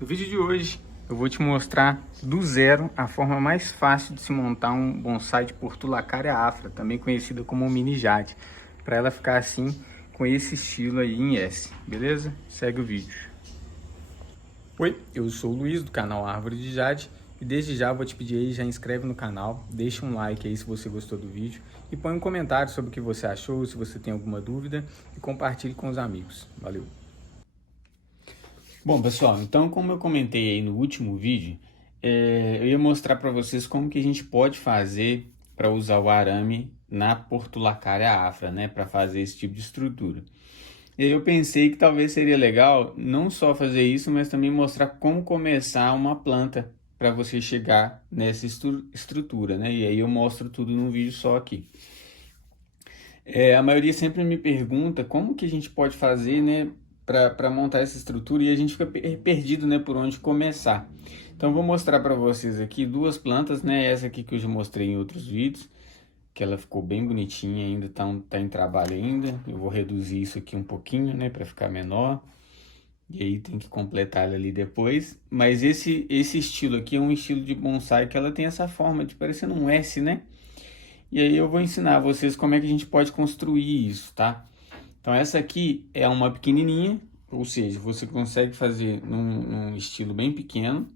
No vídeo de hoje eu vou te mostrar do zero a forma mais fácil de se montar um bonsai de Portulacaria afra, também conhecida como mini jade, para ela ficar assim com esse estilo aí em S, beleza? Segue o vídeo. Oi, eu sou o Luiz do canal Árvore de Jade e desde já vou te pedir aí, já inscreve no canal, deixa um like aí se você gostou do vídeo e põe um comentário sobre o que você achou, se você tem alguma dúvida e compartilhe com os amigos. Valeu! Bom, pessoal, então como eu comentei aí no último vídeo, eu ia mostrar para vocês como que a gente pode fazer para usar o arame na Portulacaria afra, né, para fazer esse tipo de estrutura. E aí eu pensei que talvez seria legal não só fazer isso, mas também mostrar como começar uma planta para você chegar nessa estrutura, né? E aí eu mostro tudo num vídeo só aqui. A maioria sempre me pergunta como que a gente pode fazer, né, para montar essa estrutura e a gente fica perdido, né, por onde começar. Então eu vou mostrar para vocês aqui duas plantas, né, essa aqui que eu já mostrei em outros vídeos, que ela ficou bem bonitinha, ainda tá em trabalho ainda. Eu vou reduzir isso aqui um pouquinho, né, para ficar menor. E aí tem que completar ela ali depois. Mas esse estilo aqui é um estilo de bonsai que ela tem essa forma de parecendo um S, né? E aí eu vou ensinar vocês como é que a gente pode construir isso, tá? Então essa aqui é uma pequenininha, ou seja, você consegue fazer num estilo bem pequeno.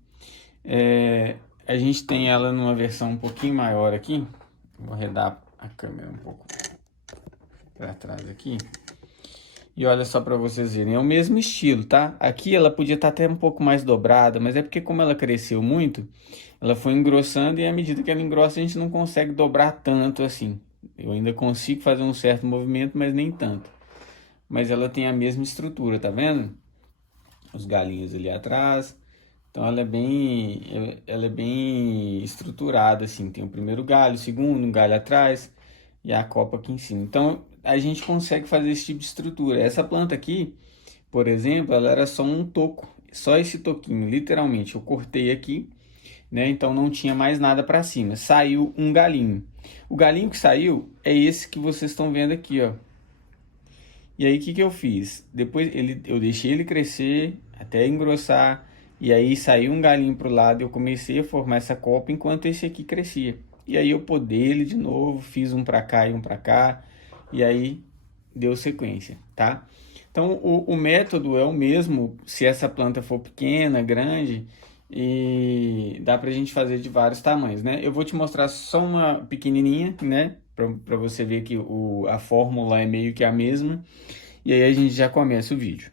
A gente tem ela numa versão um pouquinho maior aqui. Vou arredar a câmera um pouco para trás aqui. E olha só para vocês verem, é o mesmo estilo, tá? Aqui ela podia estar até um pouco mais dobrada, mas é porque como ela cresceu muito, ela foi engrossando e à medida que ela engrossa a gente não consegue dobrar tanto assim. Eu ainda consigo fazer um certo movimento, mas nem tanto. Mas ela tem a mesma estrutura, tá vendo? Os galinhos ali atrás. Então ela é bem estruturada assim. Tem o primeiro galho, o segundo, um galho atrás e a copa aqui em cima. Então a gente consegue fazer esse tipo de estrutura. Essa planta aqui, por exemplo, ela era só um toco, só esse toquinho, literalmente. Eu cortei aqui, né? Então não tinha mais nada para cima. Saiu um galinho. O galinho que saiu é esse que vocês estão vendo aqui, ó. E aí o que que eu fiz? Depois eu deixei ele crescer até engrossar. E aí saiu um galinho pro lado, eu comecei a formar essa copa enquanto esse aqui crescia. E aí eu podei ele de novo, fiz um para cá e um para cá. E aí deu sequência, tá? Então o método é o mesmo se essa planta for pequena, grande, e dá pra gente fazer de vários tamanhos, né? Eu vou te mostrar só uma pequenininha, né? Para você ver que a fórmula é meio que a mesma. E aí a gente já começa o vídeo.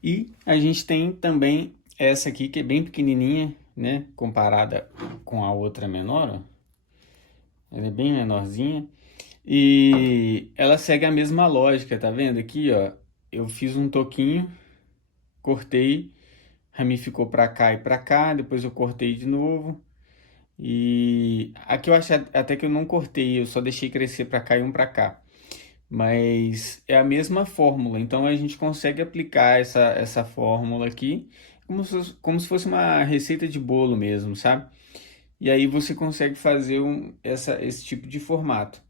E a gente tem também essa aqui que é bem pequenininha, né? Comparada com a outra menor, ó. Ela é bem menorzinha. E ela segue a mesma lógica, tá vendo? Aqui, ó, eu fiz um toquinho, cortei, ramificou para cá e para cá, depois eu cortei de novo. E aqui eu acho até que eu não cortei, eu só deixei crescer para cá e um para cá. Mas é a mesma fórmula, então a gente consegue aplicar essa fórmula aqui como se fosse uma receita de bolo mesmo, sabe? E aí você consegue fazer esse tipo de formato,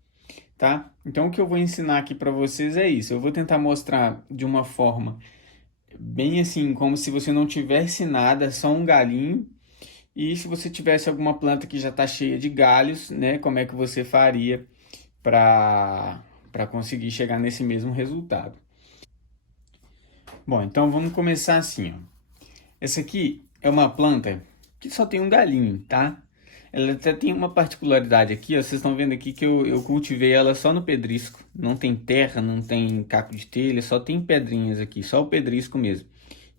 tá? Então o que eu vou ensinar aqui para vocês é isso. Eu vou tentar mostrar de uma forma bem assim, como se você não tivesse nada, só um galinho. E se você tivesse alguma planta que já está cheia de galhos, né? Como é que você faria para conseguir chegar nesse mesmo resultado? Bom, então vamos começar assim, ó. Essa aqui é uma planta que só tem um galinho, tá? Ela até tem uma particularidade aqui, ó. Vocês estão vendo aqui que eu cultivei ela só no pedrisco. Não tem terra, não tem caco de telha, só tem pedrinhas aqui, só o pedrisco mesmo.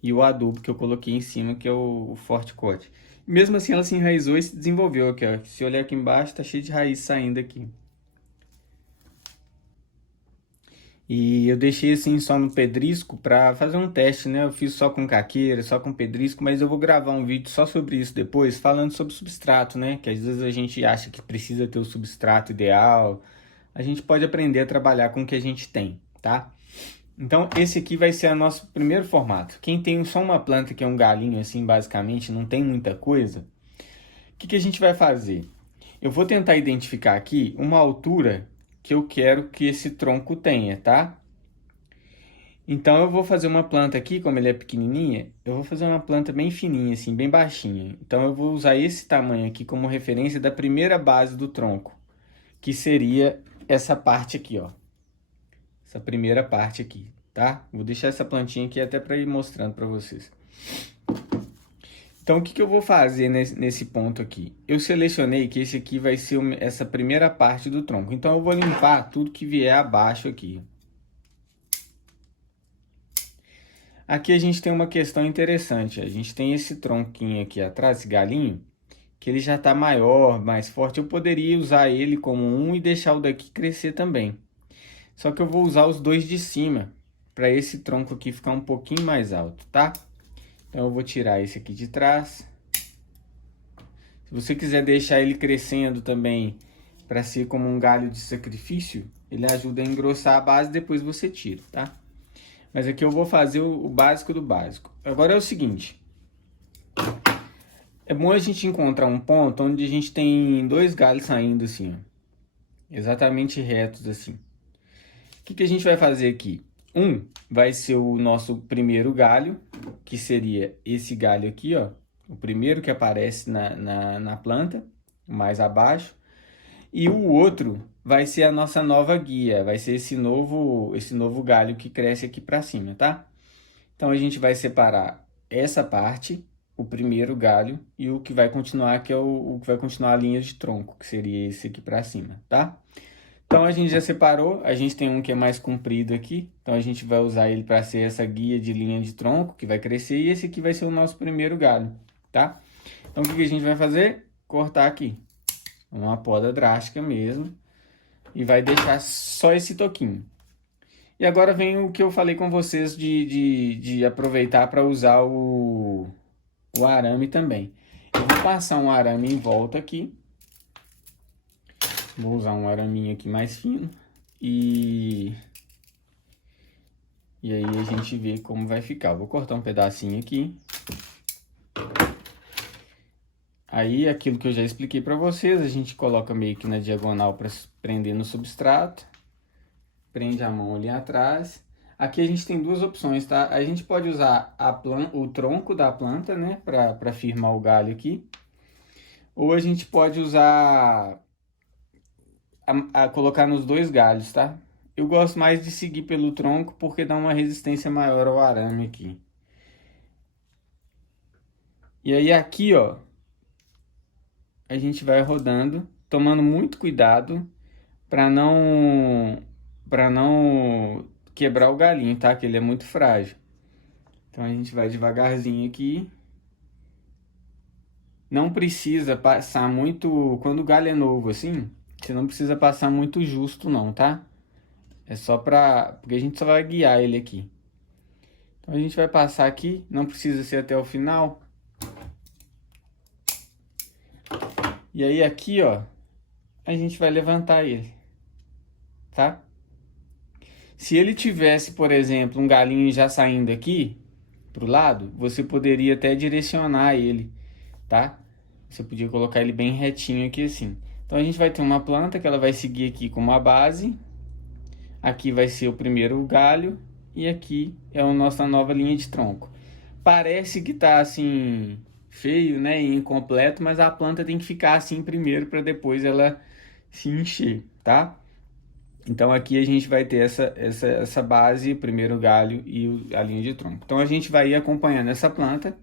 E o adubo que eu coloquei em cima, que é o Forte Cote. Mesmo assim, ela se enraizou e se desenvolveu aqui, ó. Se olhar aqui embaixo, tá cheio de raiz saindo aqui. E eu deixei assim só no pedrisco para fazer um teste, né? Eu fiz só com caqueira, só com pedrisco, mas eu vou gravar um vídeo só sobre isso depois, falando sobre substrato, né? Que às vezes a gente acha que precisa ter o substrato ideal. A gente pode aprender a trabalhar com o que a gente tem, tá? Então esse aqui vai ser o nosso primeiro formato. Quem tem só uma planta que é um galinho assim, basicamente, não tem muita coisa, o que que a gente vai fazer? Eu vou tentar identificar aqui uma altura que eu quero que esse tronco tenha, tá? Então eu vou fazer uma planta aqui, como ele é pequenininha, eu vou fazer uma planta bem fininha, assim, bem baixinha. Então eu vou usar esse tamanho aqui como referência da primeira base do tronco, que seria essa parte aqui, ó. Essa primeira parte aqui, tá? Vou deixar essa plantinha aqui até para ir mostrando para vocês. Então, o que eu vou fazer nesse ponto aqui? Eu selecionei que esse aqui vai ser essa primeira parte do tronco. Então, eu vou limpar tudo que vier abaixo aqui. Aqui a gente tem uma questão interessante. A gente tem esse tronquinho aqui atrás, esse galinho, que ele já está maior, mais forte. Eu poderia usar ele como um e deixar o daqui crescer também. Só que eu vou usar os dois de cima, para esse tronco aqui ficar um pouquinho mais alto, tá? Então eu vou tirar esse aqui de trás. Se você quiser deixar ele crescendo também para ser como um galho de sacrifício, ele ajuda a engrossar a base, depois você tira, tá? Mas aqui eu vou fazer o básico do básico. Agora é o seguinte. É bom a gente encontrar um ponto onde a gente tem dois galhos saindo assim, ó. Exatamente retos assim. O que a gente vai fazer aqui? Um vai ser o nosso primeiro galho, que seria esse galho aqui, ó. O primeiro que aparece na planta, mais abaixo. E o outro vai ser a nossa nova guia, vai ser esse novo galho que cresce aqui para cima, tá? Então a gente vai separar essa parte, o primeiro galho, e o que vai continuar, que é o que vai continuar a linha de tronco, que seria esse aqui para cima, tá? Então a gente já separou, a gente tem um que é mais comprido aqui, então a gente vai usar ele para ser essa guia de linha de tronco que vai crescer, e esse aqui vai ser o nosso primeiro galho, tá? Então o que a gente vai fazer? Cortar aqui, uma poda drástica mesmo, e vai deixar só esse toquinho. E agora vem o que eu falei com vocês de aproveitar para usar o arame também. Eu vou passar um arame em volta aqui. Vou usar um araminho aqui mais fino. E aí a gente vê como vai ficar. Vou cortar um pedacinho aqui. Aí aquilo que eu já expliquei para vocês, a gente coloca meio que na diagonal para prender no substrato. Prende a mão ali atrás. Aqui a gente tem duas opções, tá? A gente pode usar o tronco da planta, né? Para firmar o galho aqui. Ou a gente pode usar... colocar nos dois galhos, tá? Eu gosto mais de seguir pelo tronco porque dá uma resistência maior ao arame aqui. E aí aqui, ó, a gente vai rodando, tomando muito cuidado para não quebrar o galinho, tá? Que ele é muito frágil. Então a gente vai devagarzinho aqui. Não precisa passar muito... Quando o galho é novo assim, você não precisa passar muito justo não, tá? É só porque a gente só vai guiar ele aqui. Então a gente vai passar aqui, não precisa ser até o final. E aí aqui, ó, a gente vai levantar ele, tá? Se ele tivesse, por exemplo, um galinho já saindo aqui pro lado, você poderia até direcionar ele, tá? Você podia colocar ele bem retinho aqui assim. Então a gente vai ter uma planta que ela vai seguir aqui com uma base. Aqui vai ser o primeiro galho e aqui é a nossa nova linha de tronco. Parece que tá assim feio, né, e incompleto, mas a planta tem que ficar assim primeiro para depois ela se encher, tá? Então aqui a gente vai ter essa base, o primeiro galho e a linha de tronco. Então a gente vai ir acompanhando essa planta.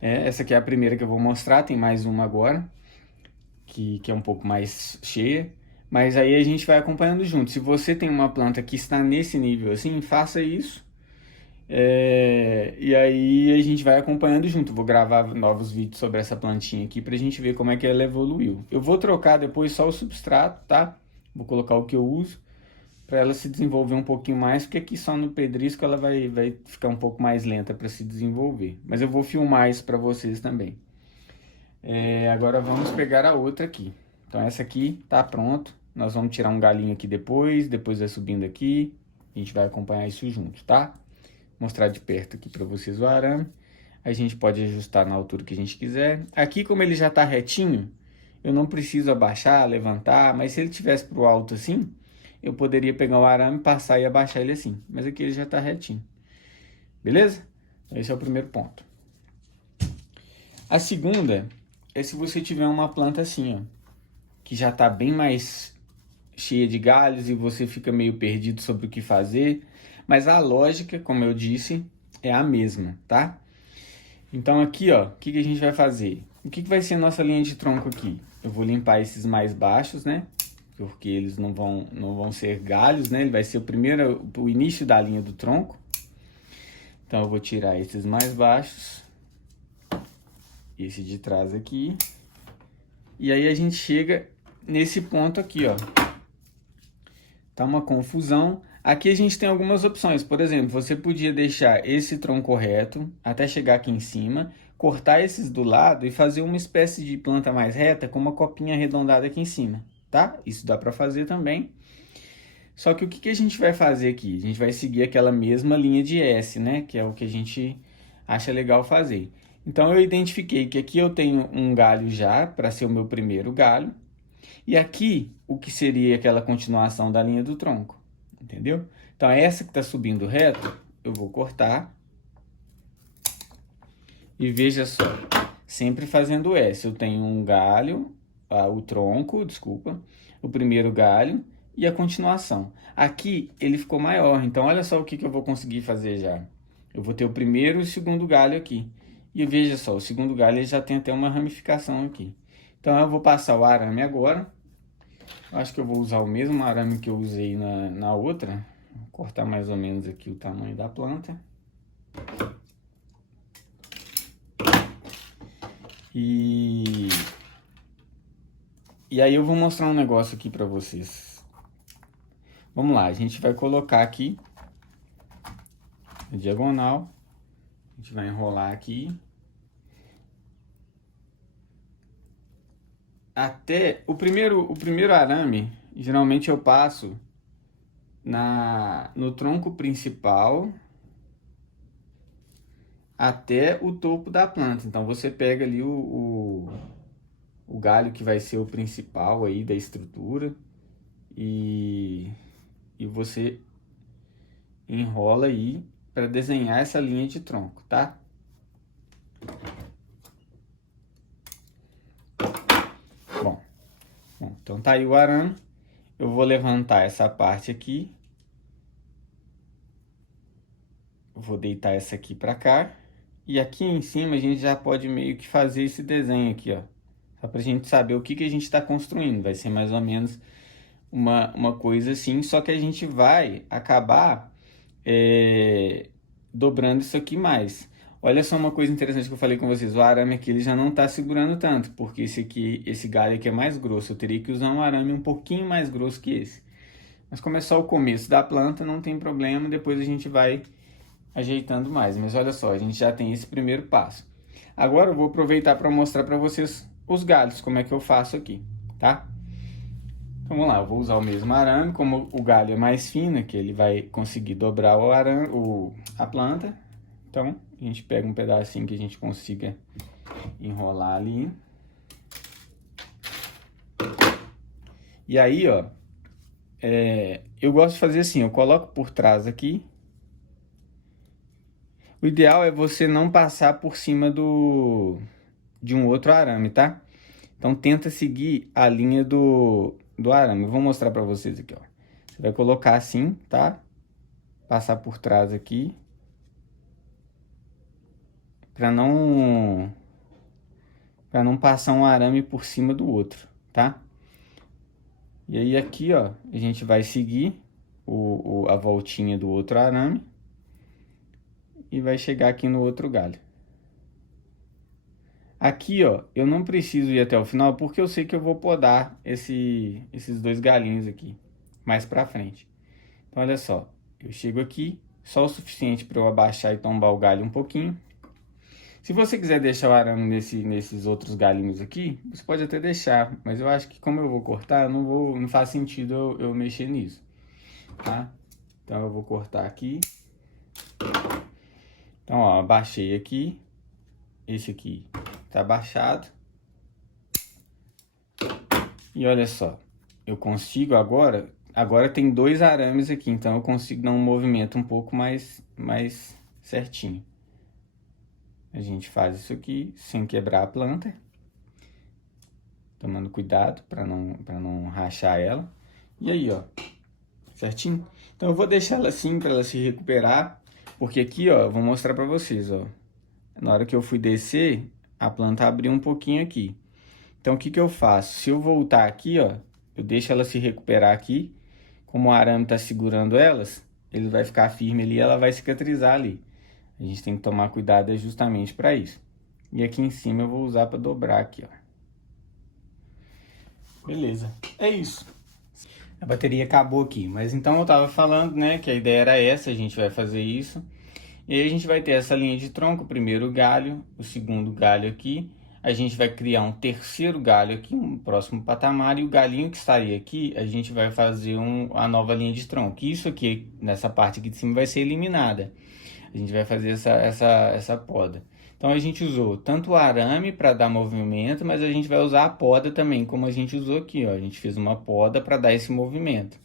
Essa aqui é a primeira que eu vou mostrar, tem mais uma agora, que é um pouco mais cheia. Mas aí a gente vai acompanhando junto. Se você tem uma planta que está nesse nível assim, faça isso. E aí a gente vai acompanhando junto. Vou gravar novos vídeos sobre essa plantinha aqui pra gente ver como é que ela evoluiu. Eu vou trocar depois só o substrato, tá? Vou colocar o que eu uso para ela se desenvolver um pouquinho mais, porque aqui só no pedrisco ela vai ficar um pouco mais lenta para se desenvolver. Mas eu vou filmar isso para vocês também. Agora vamos pegar a outra aqui. Então essa aqui tá pronto. Nós vamos tirar um galinho aqui depois vai subindo aqui. A gente vai acompanhar isso junto, tá? Mostrar de perto aqui para vocês o arame. A gente pode ajustar na altura que a gente quiser. Aqui, como ele já tá retinho, eu não preciso abaixar, levantar, mas se ele tivesse pro alto assim, eu poderia pegar o arame, passar e abaixar ele assim. Mas aqui ele já tá retinho. beleza? Esse é o primeiro ponto. A segunda é se você tiver uma planta assim, ó, que já está bem mais cheia de galhos e você fica meio perdido sobre o que fazer, mas a lógica, como eu disse, é a mesma, tá? Então aqui, ó, o que a gente vai fazer? O que vai ser a nossa linha de tronco aqui? Eu vou limpar esses mais baixos, né? Porque eles não vão ser galhos, né? Ele vai ser o início da linha do tronco. Então eu vou tirar esses mais baixos. Esse de trás aqui. E aí a gente chega nesse ponto aqui, ó. Tá uma confusão. Aqui a gente tem algumas opções. Por exemplo, você podia deixar esse tronco reto até chegar aqui em cima, cortar esses do lado e fazer uma espécie de planta mais reta com uma copinha arredondada aqui em cima, tá? Isso dá para fazer também. Só que o que a gente vai fazer aqui? A gente vai seguir aquela mesma linha de S, né? Que é o que a gente acha legal fazer. Então eu identifiquei que aqui eu tenho um galho já para ser o meu primeiro galho. E aqui, o que seria aquela continuação da linha do tronco, entendeu? Então, essa que está subindo reto, eu vou cortar. E veja só, sempre fazendo S. Eu tenho um galho, o tronco, desculpa, o primeiro galho e a continuação. Aqui, ele ficou maior, então olha só o que eu vou conseguir fazer já. Eu vou ter o primeiro e o segundo galho aqui. E veja só, o segundo galho ele já tem até uma ramificação aqui. Então, eu vou passar o arame agora. Acho que eu vou usar o mesmo arame que eu usei na outra. Vou cortar mais ou menos aqui o tamanho da planta. E aí eu vou mostrar um negócio aqui para vocês. Vamos lá, a gente vai colocar aqui a diagonal. A gente vai enrolar aqui. Até o primeiro arame, geralmente eu passo no tronco principal até o topo da planta. Então você pega ali o galho que vai ser o principal aí da estrutura e você enrola aí para desenhar essa linha de tronco, tá? Bom, então tá aí o arame. Eu vou levantar essa parte aqui. Vou deitar essa aqui para cá. E aqui em cima a gente já pode meio que fazer esse desenho aqui, ó. Só pra gente saber o que a gente está construindo. Vai ser mais ou menos uma coisa assim, só que a gente vai acabar dobrando isso aqui mais. Olha só uma coisa interessante que eu falei com vocês. O arame aqui ele já não está segurando tanto, porque esse galho aqui é mais grosso. Eu teria que usar um arame um pouquinho mais grosso que esse. Mas como é só o começo da planta, não tem problema. Depois a gente vai ajeitando mais. Mas olha só, a gente já tem esse primeiro passo. Agora eu vou aproveitar para mostrar para vocês os galhos, como é que eu faço aqui, tá? Então vamos lá, eu vou usar o mesmo arame, como o galho é mais fino, que ele vai conseguir dobrar a planta. Então a gente pega um pedacinho que a gente consiga enrolar ali. E aí, ó, eu gosto de fazer assim, eu coloco por trás aqui. O ideal é você não passar por cima de um outro arame, tá? Então tenta seguir a linha do arame. Eu vou mostrar para vocês aqui, ó. Você vai colocar assim, tá? Passar por trás aqui. Para não passar um arame por cima do outro, tá? E aí aqui, ó, a gente vai seguir a voltinha do outro arame e vai chegar aqui no outro galho. Aqui, ó, eu não preciso ir até o final porque eu sei que eu vou podar esses dois galinhos aqui mais pra frente. Então, olha só, eu chego aqui, só o suficiente para eu abaixar e tombar o galho um pouquinho. Se você quiser deixar o arame nesses outros galinhos aqui, você pode até deixar, mas eu acho que como eu vou cortar, não faz sentido eu mexer nisso, tá? Então eu vou cortar aqui. Então, ó, abaixei aqui. Esse aqui tá abaixado. E olha só, eu consigo agora tem dois arames aqui, então eu consigo dar um movimento um pouco mais certinho. A gente faz isso aqui sem quebrar a planta, tomando cuidado para não rachar ela. E aí, ó, certinho? Então eu vou deixar ela assim para ela se recuperar, porque aqui, ó, eu vou mostrar para vocês, ó. Na hora que eu fui descer, a planta abriu um pouquinho aqui. Então o que que eu faço? Se eu voltar aqui, ó, eu deixo ela se recuperar aqui. Como o arame está segurando elas, ele vai ficar firme ali e ela vai cicatrizar ali. A gente tem que tomar cuidado justamente para isso. E aqui em cima eu vou usar para dobrar aqui, ó. Beleza, é isso. A bateria acabou aqui, mas então eu tava falando, né, que a ideia era essa, a gente vai fazer isso. E aí a gente vai ter essa linha de tronco, o primeiro galho, o segundo galho aqui. A gente vai criar um terceiro galho aqui, um próximo patamar, e o galinho que estaria aqui, a gente vai fazer a nova linha de tronco. Isso aqui, nessa parte aqui de cima, vai ser eliminada. A gente vai fazer essa poda. Então a gente usou tanto o arame para dar movimento, mas a gente vai usar a poda também, como a gente usou aqui, ó. A gente fez uma poda para dar esse movimento,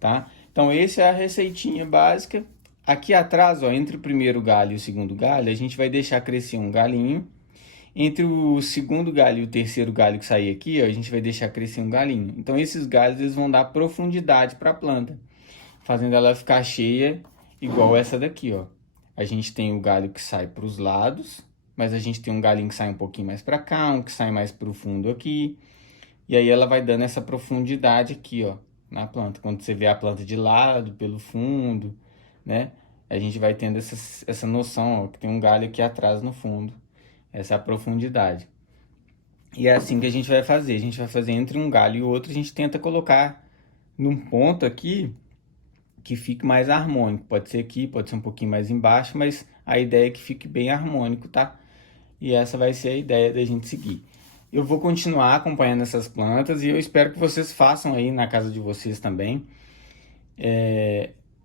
tá? Então essa é a receitinha básica. Aqui atrás, ó, entre o primeiro galho e o segundo galho, a gente vai deixar crescer um galinho. Entre o segundo galho e o terceiro galho que sair aqui, ó, a gente vai deixar crescer um galinho. Então esses galhos eles vão dar profundidade para a planta, fazendo ela ficar cheia igual essa daqui, ó. A gente tem o galho que sai para os lados, mas a gente tem um galinho que sai um pouquinho mais para cá, um que sai mais profundo aqui. E aí ela vai dando essa profundidade aqui, ó, na planta. Quando você vê a planta de lado, pelo fundo, né? A gente vai tendo essa noção, ó, que tem um galho aqui atrás no fundo. Essa é a profundidade. E é assim que a gente vai fazer. A gente vai fazer entre um galho e o outro, a gente tenta colocar num ponto aqui que fique mais harmônico. Pode ser aqui, pode ser um pouquinho mais embaixo, mas a ideia é que fique bem harmônico, tá? E essa vai ser a ideia da gente seguir. Eu vou continuar acompanhando essas plantas e eu espero que vocês façam aí na casa de vocês também.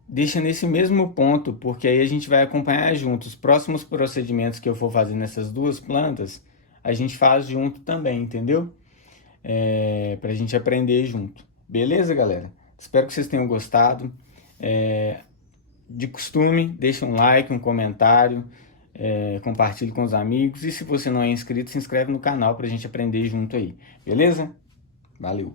Deixa nesse mesmo ponto, porque aí a gente vai acompanhar junto. Os próximos procedimentos que eu for fazer nessas duas plantas, a gente faz junto também, entendeu? Pra gente aprender junto. Beleza, galera? Espero que vocês tenham gostado. De costume, deixa um like, um comentário, compartilhe com os amigos. E se você não é inscrito, se inscreve no canal pra gente aprender junto aí. Beleza? Valeu!